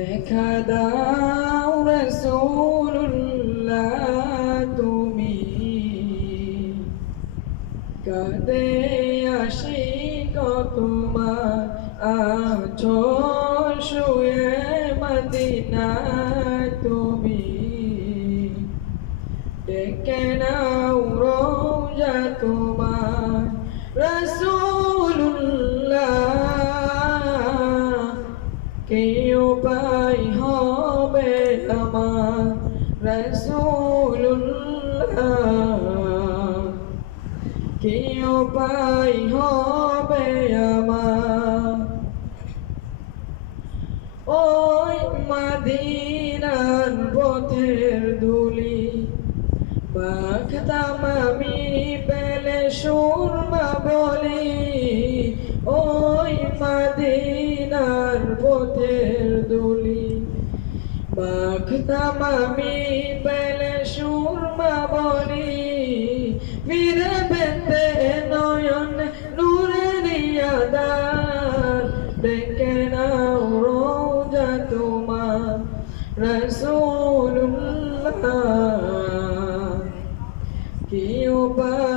দেখা দাও রাসূলুল্লাহ তুমি কাঁদে আশিক তোমার আঁচল শুয়ে মদিনায় তুমি ডেকে নাও রোজা তোমার রাসূলুল্লাহ কি উপায় হবে আমার রাসূলুল্লাহ কি উপায় হবে আমার ওই মদিনার পথের ধুলি মাখতাম আমি পেলে সুরমা বলি ওই মদিনার পথের ধুলি মাখতাম আমি পেলে সুরমা বলি ফিরে পেতে নয়ন নূরের আধার ডেকে নাও রোজা তোমার রাসূলুল্লাহ কি উপায়